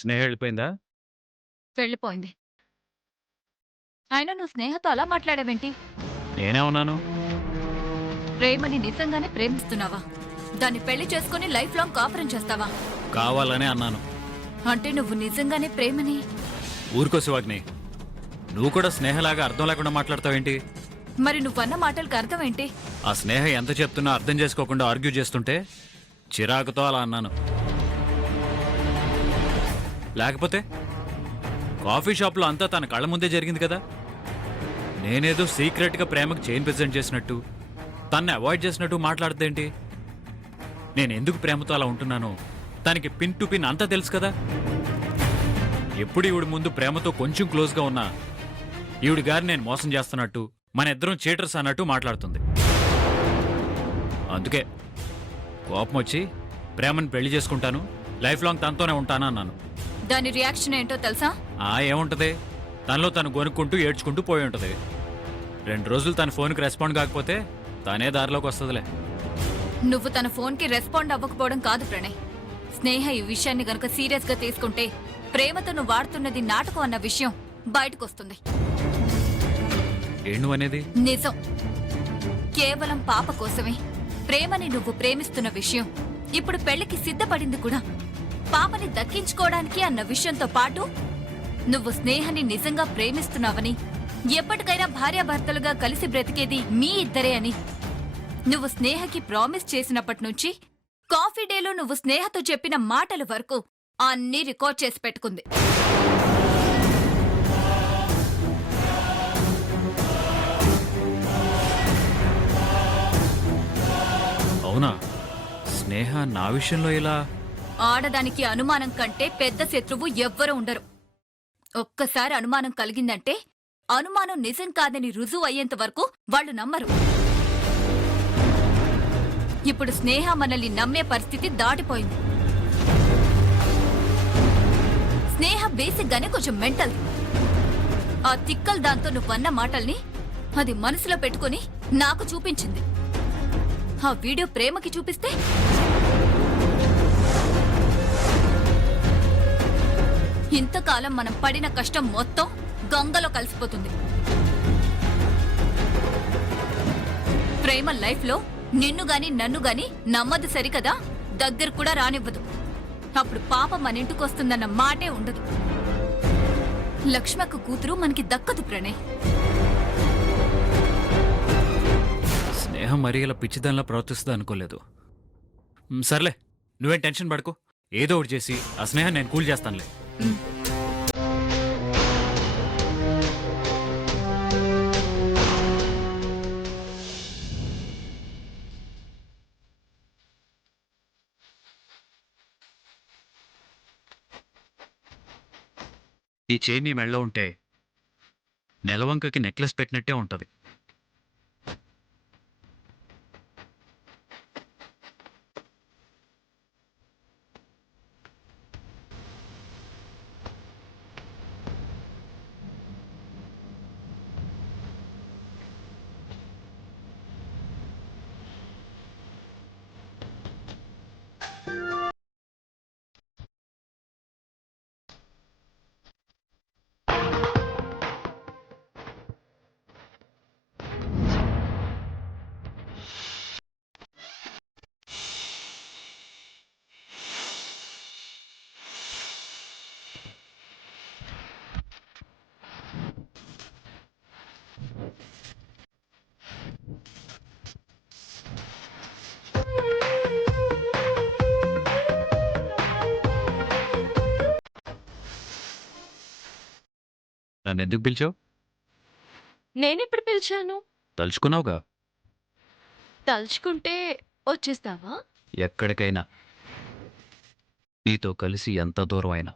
స్నేహ వెళ్ళిపోయిందా? వెళ్ళిపోయింది. అయినా నువ్వు స్నేహతో అలా మాట్లాడావేంటి? నేనేమన్నాను? ప్రేమని నిజంగానే ప్రేమిస్తున్నావా? దాన్ని పెళ్లి చేసుకుని లైఫ్ లాంగ్ కాపురం చేస్తావా? కావాలనే అన్నాను. అంటే నువ్వు నిజంగానే ప్రేమని ఊరుకో శివాగ్ని. నువ్వు కూడా స్నేహలాగా అర్థం లేకుండా మాట్లాడతావేంటి? మరి నువ్వన్న మాటలకు అర్థం ఏంటి? ఆ స్నేహ ఎంత చెప్తున్నా అర్థం చేసుకోకుండా ఆర్గ్యూ చేస్తుంటే చిరాకుతో అలా అన్నాను. లేకపోతే కాఫీ షాప్లో అంతా తన కళ్ళ ముందే జరిగింది కదా. నేనేదో సీక్రెట్గా ప్రేమకు చైన్ ప్రెజెంట్ చేసినట్టు, తన్ని అవాయిడ్ చేసినట్టు మాట్లాడదేంటి? నేను ఎందుకు ప్రేమతో అలా ఉంటున్నానో తనకి పిన్ టు పిన్ అంతా తెలుసు కదా. ఎప్పుడు ఈవిడ ముందు ప్రేమతో కొంచెం క్లోజ్గా ఉన్నా ఈవిడ గారు నేను మోసం చేస్తున్నట్టు, మన ఇద్దరం చీటర్స్ అన్నట్టు మాట్లాడుతుంది. అందుకే కోపం వచ్చి ప్రేమను పెళ్లి చేసుకుంటాను, లైఫ్ లాంగ్ తనతోనే ఉంటాను అన్నాను. దాని రియాక్షన్ ఏంటో తెలుసా? ఏముంటది, తనలో తను గొనుక్కుంటూ ఏడ్చుకుంటూ పోయి ఉంటది. 2 రోజులు తన ఫోన్కి రెస్పాండ్ కాకపోతే తనే దారిలోకి వస్తుందిలే. నువ్వు తన ఫోన్కి రెస్పాండ్ అవ్వకపోవడం కాదు ప్రణయ్. స్నేహ ఈ విషయాన్ని గనుక సీరియస్ గా తీసుకుంటే ప్రేమతో నువ్వు వాడుతున్నది నాటకం అన్న విషయం బయటకొస్తుంది. ఏండు అనేది నిజం. కేవలం పాప కోసమే ప్రేమని నువ్వు ప్రేమిస్తున్న విషయం ఇప్పుడు పెళ్లికి సిద్ధపడింది కూడా పాపని దక్కించుకోవడానికి అన్న విషయంతో పాటు నువ్వు స్నేహని నిజంగా ప్రేమిస్తున్నావని, ఎప్పటికైనా భార్యాభర్తలుగా కలిసి బ్రతికేది మీ ఇద్దరే అని నువ్వు స్నేహకి ప్రామిస్ చేసినప్పటి నుంచి కాఫీ డేలో నువ్వు స్నేహతో చెప్పిన మాటల వరకు అన్నీ రికార్డ్ చేసి పెట్టుకుంది. అవునా? స్నేహ నా విషయంలో ఇలా ఆడదానికి అనుమానం కంటే పెద్ద శత్రువు ఎవ్వరూ ఉండరు. ఒక్కసారి అనుమానం కలిగిందంటే అనుమానం నిజం కాదని రుజువు అయ్యేంత వరకు వాళ్ళు నమ్మరు. ఇప్పుడు స్నేహ మనల్ని నమ్మే పరిస్థితి దాటిపోయింది. స్నేహ బేసిక్గానే కొంచెం మెంటల్. ఆ తిక్కల్ దాంతో నువ్వన్న మాటల్ని అది మనసులో పెట్టుకుని నాకు చూపించింది. ఆ వీడియో ప్రేమకి చూపిస్తే ఇంతకాలం మనం పడిన కష్టం మొత్తం గంగలో కలిసిపోతుంది. ప్రేమ లైఫ్లో నిన్ను గాని నన్ను గాని నమ్మదు సరికదా, దగ్గర కూడా రానివ్వదు. అప్పుడు పాప మన ఇంటికొస్తుందన్న మాటే ఉండదు. లక్ష్మక్క కూతురు మనకి దక్కదు ప్రణయ్. స్నేహం మరీ ఇలా పిచ్చిదానిలా ప్రవర్తిస్తుంది అనుకోలేదు. సర్లే, నువ్వేం టెన్షన్ పడకు. ఏదో ఒకటి చేసి ఆ స్నేహం నేను కూల్ చేస్తానులే. ఈ చైన్ నీ మెడలో ఉంటే నెలవంకకి నెక్లెస్ పెట్టినట్టే ఉంటది. నన్ను ఎందుకు పిలిచావు? నేనెప్పుడు పిలిచాను? తలుచుకున్నావుగా. తలుచుకుంటే వచ్చేస్తావా? ఎక్కడికైనా, నీతో కలిసి ఎంత దూరం అయినా.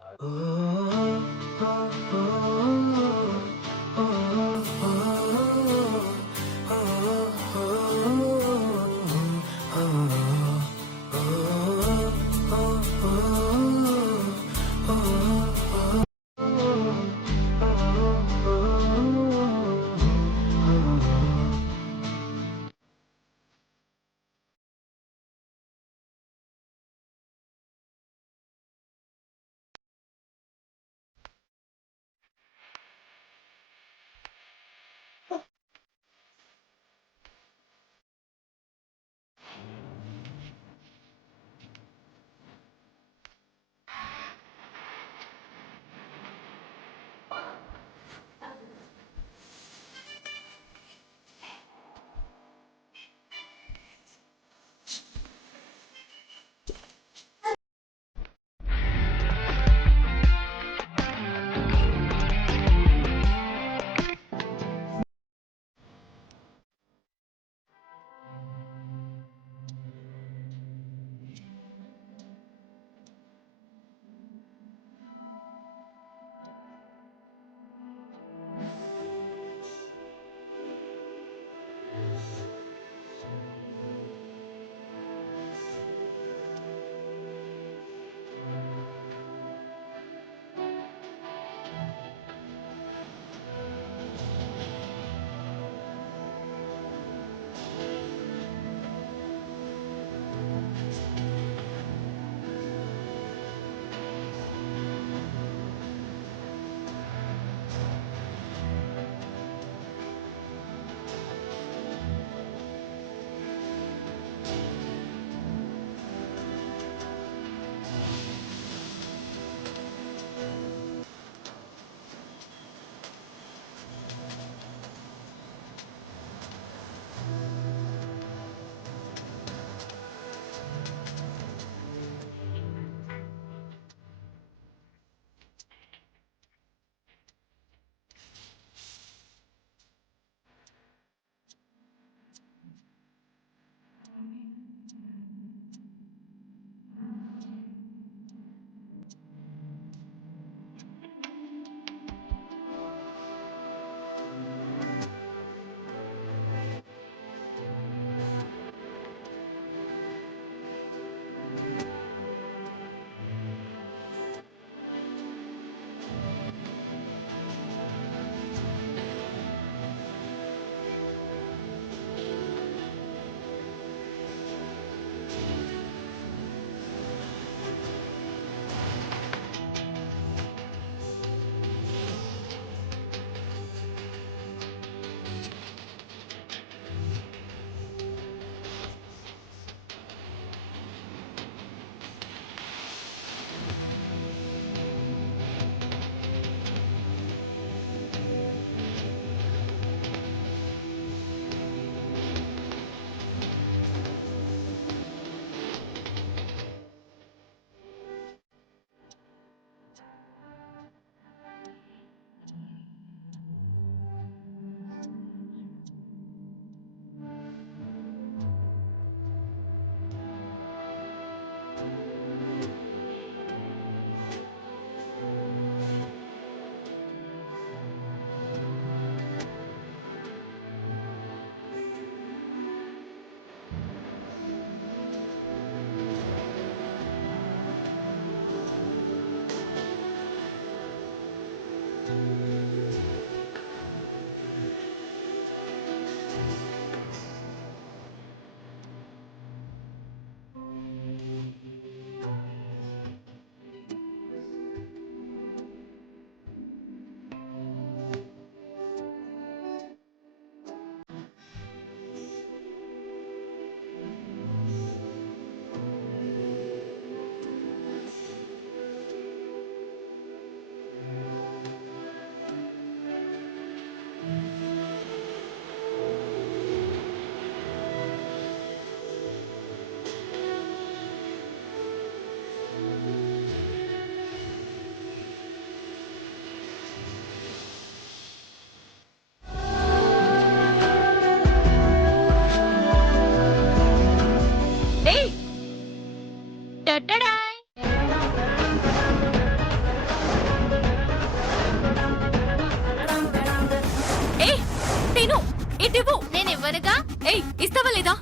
ఇటివ్వు. నేను ఇవ్వనుగా. ఏయ్, ఇస్తావా లేదా?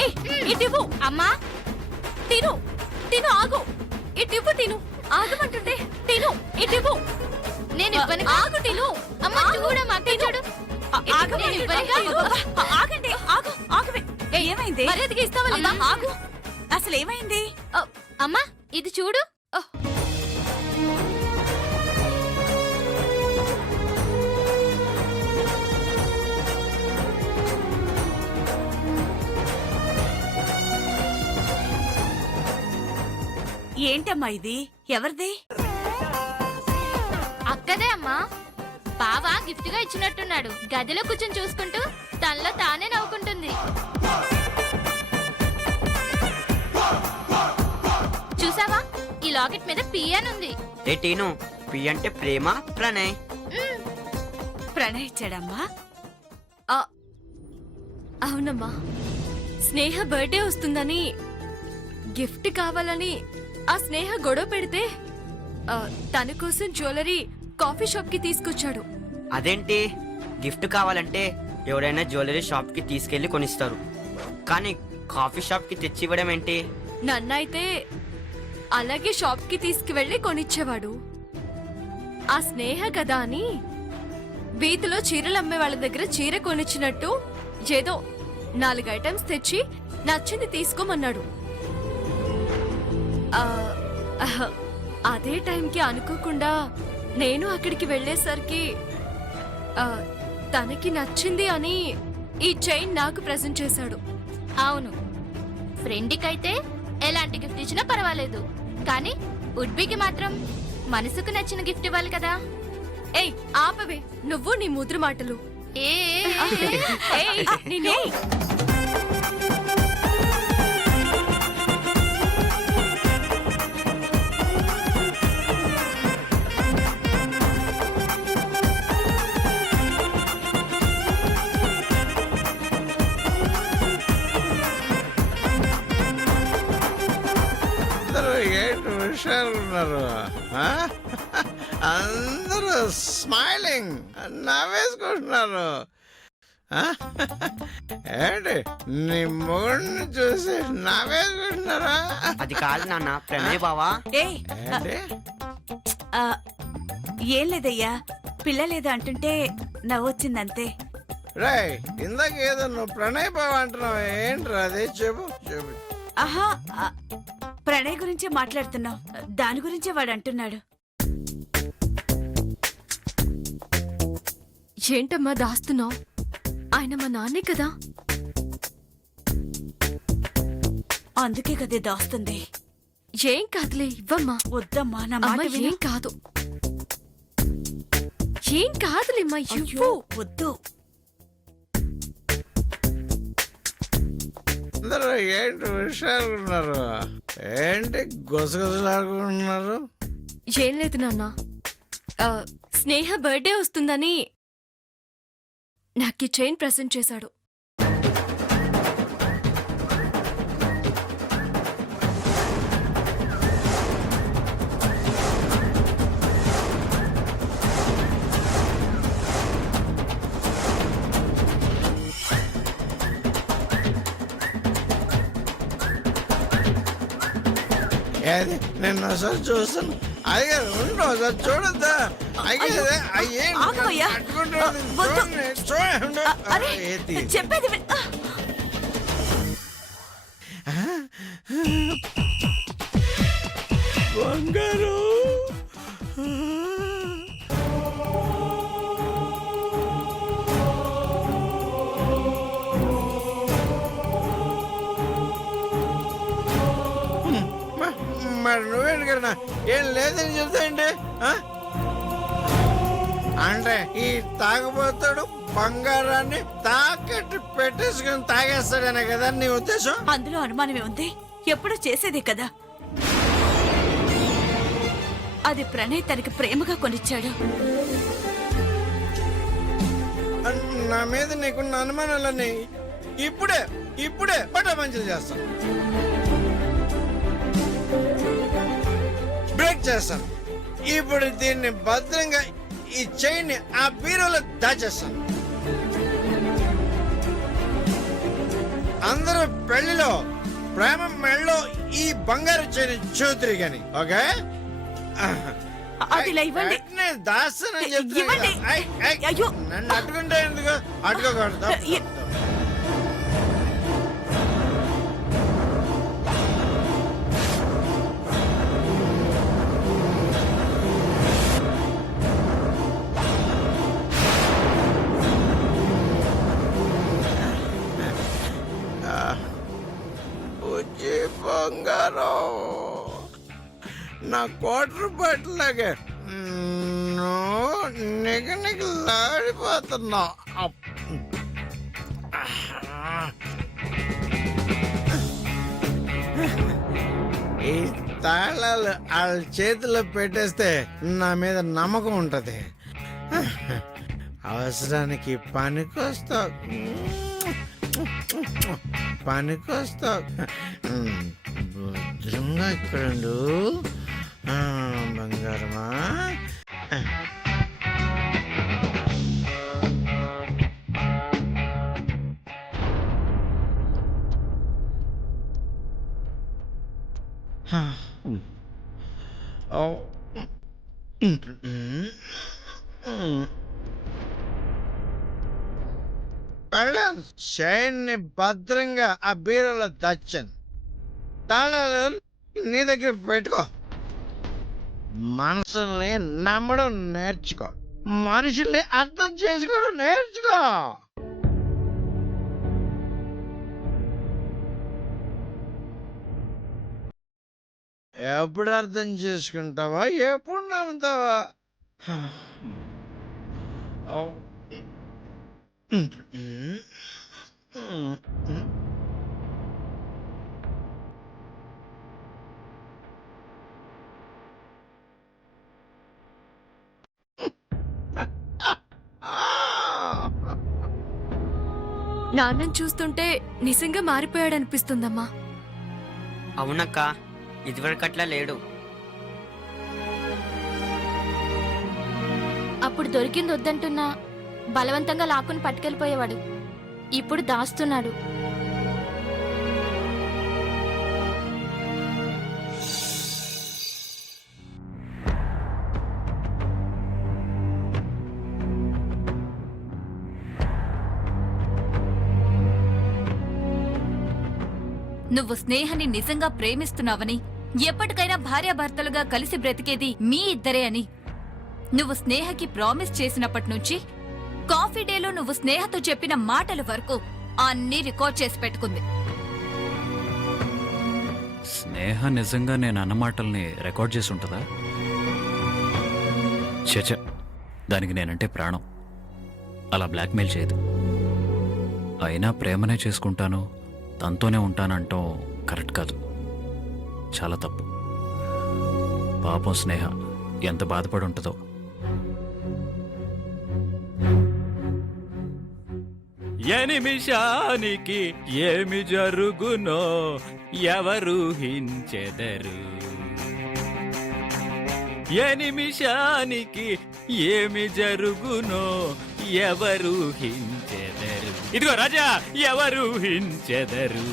ఏయ్, ఇటివ్వు. అమ్మా తిను తిను, ఆగు. ఇటివ్వు తిను. ఆగమంటుంటే తిను, ఇటివ్వు. నేను ఇవ్వను. ఆగు తిను. అమ్మ చూడమ్మా, అక్క చూడు. నేను ఇవ్వనుగా. ఆగండి, ఆగు, ఆగవే. ఏమైంది? మర్యాదగా ఇస్తావా లేదా? అమ్మా. ఆగు. అసలు ఏమైంది? అమ్మా ఇది చూడు. ఏంటమ్మా ఇది? ఎవరిది? అక్కదే అమ్మా. బావ గిఫ్ట్ గా ఇచ్చినట్టున్నాడు. గదిలో కూర్చొని చూసుకుంటూ తనలో తానే నవ్వుకుంటుంది. చూసావా, ఈ లాకెట్ మీద పి అని ఉంది. ఏ టీను, పి అంటే ప్రేమ, ప్రణయ్. ప్రణయ్ ఇచ్చాడమ్మా. అవునమ్మా, స్నేహ బర్త్డే వస్తుందని గిఫ్ట్ కావాలని ఆ స్నేహ గొడవ పెడితే తన కోసం జ్యువెలరీ కాఫీ షాప్ కి తీసుకొచ్చాడు. అదేంటి, గిఫ్ట్ కావాలంటే ఎవరైనా జ్యువెలరీ షాప్ కి తీసుకెళ్లి కొనిస్తారు, కానీ కాఫీ షాప్ కి తెచ్చి ఇవ్వడం ఏంటి? నన్నైతే అలాగే షాప్ కి తీసుకువెళ్లి కొనిచ్చేవాడు. ఆ స్నేహ కదా అని వీధిలో చీరలు అమ్మే వాళ్ళ దగ్గర చీర కొనిచ్చినట్టు ఏదో 4 ఐటమ్స్ తెచ్చి నచ్చింది తీసుకోమన్నాడు. అదే టైంకి అనుకోకుండా నేను అక్కడికి వెళ్ళేసరికి తనకి నచ్చింది అని ఈ చైన్ నాకు ప్రెజెంట్ చేశాడు. అవును, ఫ్రెండ్కి అయితే ఎలాంటి గిఫ్ట్ ఇచ్చినా పర్వాలేదు, కానీ ఉడ్బీకి మాత్రం మనసుకు నచ్చిన గిఫ్ట్ ఇవ్వాలి కదా. ఏయ్ ఆపవే, నువ్వు నీ ముద్ర మాటలు. ఏ ఏయ్, నిన్ను- అందరూ ఏంటి హుషారు ఉన్నారు? అందరూ స్మైలింగ్, నవ్వేసుకుంటున్నారు. ఏంటి నీ మొగుడిని చూసి నవ్వేసుకుంటున్నారా? అది కాదు నాన్న, ప్రణయ్ బావా. ఏయ్, ఏంటి? ఆ, ఏం లేదయ్యా, పిల్ల లేదు అంటుంటే నవ్వొచ్చిందంతే. రేయ్, ఇందాక ఏదో నువ్వు ప్రణయ్ బావ అంటున్నావు, ఏంట్రా అది? చెప్పు చెప్పు. ఆహా, ప్రణయ్ గురించే మాట్లాడుతున్నావు, దాని గురించే వాడు అంటున్నాడు. ఏంటమ్మా దాస్తున్నావు? ఆయన మా నాన్నే కదా. అందుకే కదే దాస్తుంది. ఏం కాదులే, ఇవ్వమ్మా. వద్దమ్మా, నా మాట అమ్మా, విను. ఏం కాదు, ఏం కాదులేమ్మా, అయ్యో, ఇవ్వు. వద్దు. అందరూ ఏంటి హుషారు ఉన్నారు? ఏంటి గుసగుసలాడుకుంటున్నారు? ఏం లేదు నాన్న, స్నేహ బర్త్డే వస్తుందని నాకు ఈ చైన్ ప్రెజెంట్ చేశాడు. ఏది నేను ఒకసారి చూస్తాను. అయ్యా ఉండు, ఒకసారి చూడద్దా? అయ్యే ఆగవయ్యా. వద్దు. చూడండి. అరే, చెప్పేది విన్. బంగారు, మరి నువ్వేంటి కదా ఏం లేదని చెప్తాయండి? అంటే ఈ తాగబోతాడు బంగారాన్ని తాకట్టు పెట్టేసుకుని తాగేస్తాడనే కదా నీ ఉద్దేశం? అందులో అనుమానమే ఉంది, ఎప్పుడు చేసేదే కదా. అది ప్రణయ్ తనకి ప్రేమగా కొనిచ్చాడు. నా మీద నీకున్న అనుమానాలన్నీ ఇప్పుడే పట్టమంచలు చేస్తాను, బ్రేక్ చేస్తాను. ఇప్పుడు దీన్ని భద్రంగా ఈ చైన్ ని ఆ బీరోలో దాచేస్తాను. అందరూ పెళ్లిలో ప్రేమ మెళ్ళలో ఈ బంగారు చైన్ చూతురి గాని ఓకే అది ఇలా ఇవ్వండి. నేను దాస్తానని ఇవ్వండి. చెప్తున్నా అయ్యో. నన్ను అట్టుకుంటే ఎందుకు అట్టుకోకూడదు బుజ్జి బంగారం నా క్వార్టర్ బట్టలాగే నిగనిగలాడిపోతున్నా ఈ తాళాలు వాళ్ళ చేతిలో పెట్టేస్తే నా మీద నమ్మకం ఉంటది అవసరానికి పనికొస్తావు పనికొస్తావు భద్రంగా ఇక్కడ బంగారమా వెళ్ళాను చైన్ని భద్రంగా ఆ బీరలో దాచాను తాళాలు నీ దగ్గర పెట్టుకో మనసుల్ని నమ్మడం నేర్చుకో మనుషుల్ని అర్థం చేసుకోవడం నేర్చుకో ఎప్పుడు అర్థం చేసుకుంటావా ఎప్పుడు నమ్ముతావా నాన్నని చూస్తుంటే నిజంగా మారిపోయాడనిపిస్తుందమ్మా. అవునక్క, ఇదివరకట్లా లేడు. అప్పుడు దొరికింది వద్దంటున్నా బలవంతంగా లాక్కుని పట్టుకెళ్ళిపోయేవాడు. ఇప్పుడు దాస్తున్నాడు. నువ్వు స్నేహని నిజంగా ప్రేమిస్తున్నావని, ఎప్పటికైనా భార్యాభర్తలుగా కలిసి బ్రతికేది మీ ఇద్దరే అని నువ్వు స్నేహకి ప్రామిస్ చేసినప్పటి నుంచి కాఫీ డేలో నువ్వు స్నేహతో చెప్పిన మాటల వరకు అన్నీ రికార్డ్ చేసి పెట్టుకుంది. స్నేహ నిజంగా నేను అన్న మాటల్ని రికార్డ్ చేసి ఉంటుందా? చచ, దానికి నేనంటే ప్రాణం. అలా బ్లాక్మెయిల్ చేయదు. అయినా ప్రేమనే చేసుకుంటాను, తనతోనే ఉంటానంటాం కరెక్ట్ కాదు, చాలా తప్పు. పాపం స్నేహ ఎంత బాధపడి ఉంటుందో. ఏ నిమిషానికి ఏమి జరుగునో ఎవరు హించెదరు, ఏ నిమిషానికి ఏమి జరుగునో ఎవరు హించెదరు. ఇదిగో రాజా, ఎవరు హించెదరు,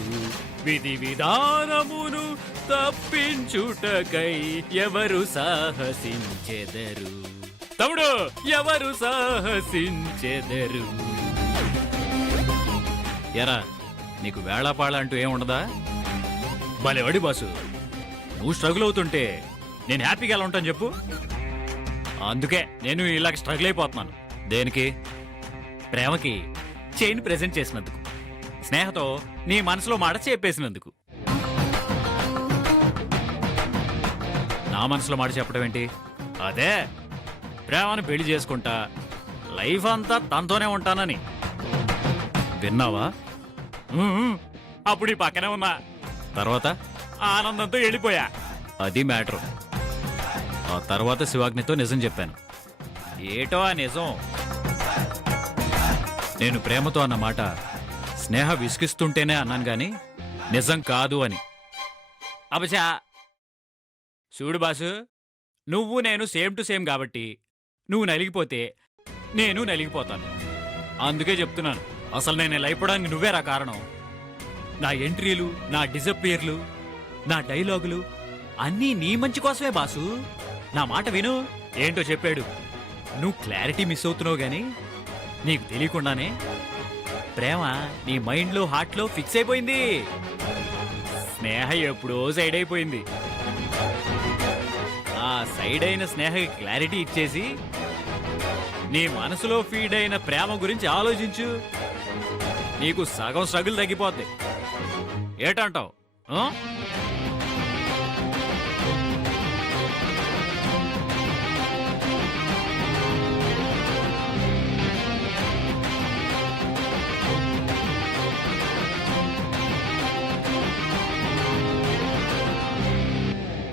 విధి విధానమును తప్పించుటకై ఎవరు సాహసించెదరు. తమ్ముడు, ఎవరు సాహసించెదరు. ఎరా, నీకు వేళాపాళ అంటూ ఏముండదా? భలేవాడి బాసు, నువ్వు స్ట్రగుల్ అవుతుంటే నేను హ్యాపీగా ఎలా ఉంటాను చెప్పు? అందుకే నేను ఇలాగ స్ట్రగుల్ అయిపోతున్నాను. దేనికి? ప్రేమకి చైన్ ప్రెజెంట్ చేసినందుకు, స్నేహతో నీ మనసులో మాట చెప్పేసినందుకు. నా మనసులో మాట చెప్పడం ఏంటి? అదే ప్రేమను పెళ్లి చేసుకుంటా, లైఫ్ అంతా తనతోనే ఉంటానని. విన్నావా? అప్పుడు ఈ పక్కనే ఉన్నా, తర్వాత ఆనందంతో వెళ్ళిపోయా. అది మ్యాటర్. ఆ తర్వాత శివాగ్నితో నిజం చెప్పాను. ఏటో ఆ నిజం? నేను ప్రేమతో అన్న మాట స్నేహ విసిగిస్తుంటేనే అన్నాను గాని నిజం కాదు అని. అబచా, చూడు బాసు, నువ్వు నేను సేమ్ టు సేమ్ కాబట్టి నువ్వు నలిగిపోతే నేను నలిగిపోతాను. అందుకే చెప్తున్నాను, అసలు నేను ఇలా అయిపోవడానికి నువ్వేరా కారణం. నా ఎంట్రీలు, నా డిజపియర్లు, నా డైలాగులు అన్నీ నీ మంచి కోసమే బాసు. నా మాట విను. ఏంటో చెప్పాడు. నువ్వు క్లారిటీ మిస్ అవుతున్నావు గాని నీకు తెలియకుండానే ప్రేమ నీ మైండ్లో హార్ట్లో ఫిక్స్ అయిపోయింది. స్నేహ ఎప్పుడో సైడ్ అయిపోయింది. ఆ సైడ్ అయిన స్నేహకి క్లారిటీ ఇచ్చేసి నీ మనసులో ఫీడ్ అయిన ప్రేమ గురించి ఆలోచించు. నీకు సగం స్ట్రగుల్ తగ్గిపోద్ది. ఏటంటావు?